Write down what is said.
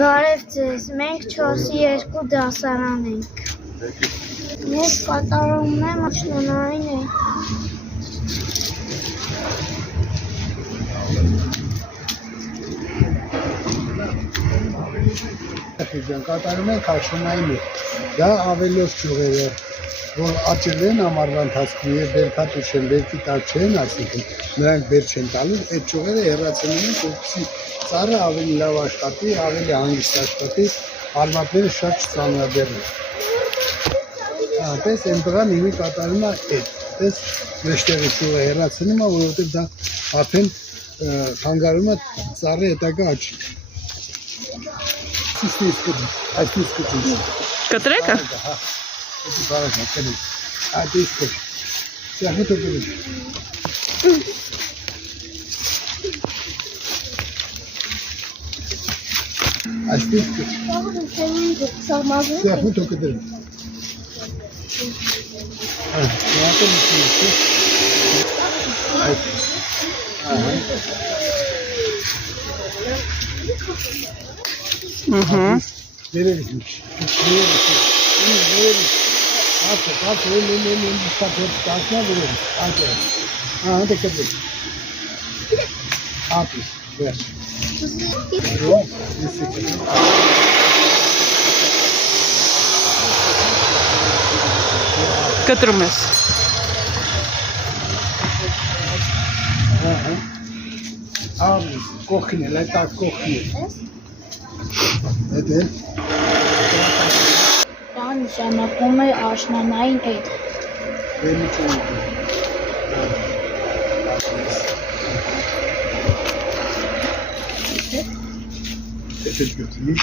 Բարև ձեզ, մենք 4-2 դասարան ենք։ Ես կատարում եմ աշնանային ենք։ Կատարում ենք աշնանային ենք։ Դա ավելորդ ճյուղերը, որ աճել են ամառվա ընթացքում եւ բերքատու չեն, բերքի տակ չեն, այսինքն նրանք բեր չեն տալու, այդ ճյուղերը հեռացնում են, որպեսզի ծառը ավելի լավ աշխատի, ավելի հանգիստ աշխատի, արմատները շատ չծանրաբեռնեն։ Պես այն բղան հիմի կատարում է այդ, պես մեջտեղի ճյուղը հեռացնում է, որովհետեւ դա արդեն խանգարում է ծառի հետագա աճին։ Կտրեկը։ Это правильно, конечно. А ты что? Сейчас это будет. А здесь что? Сейчас мы только дырим. Verebilmiş. Artık elini takma verelim. Artık. Aha dikkat et. Artık. Ver. Yok. Կտրում ես։ Abi, կողքին էլ, այդ կողքին էլ։ Այդ էլ։ Դա նշանակում է աշնանային էդ։ Վերնիչում։ Այդ էլ գտնում։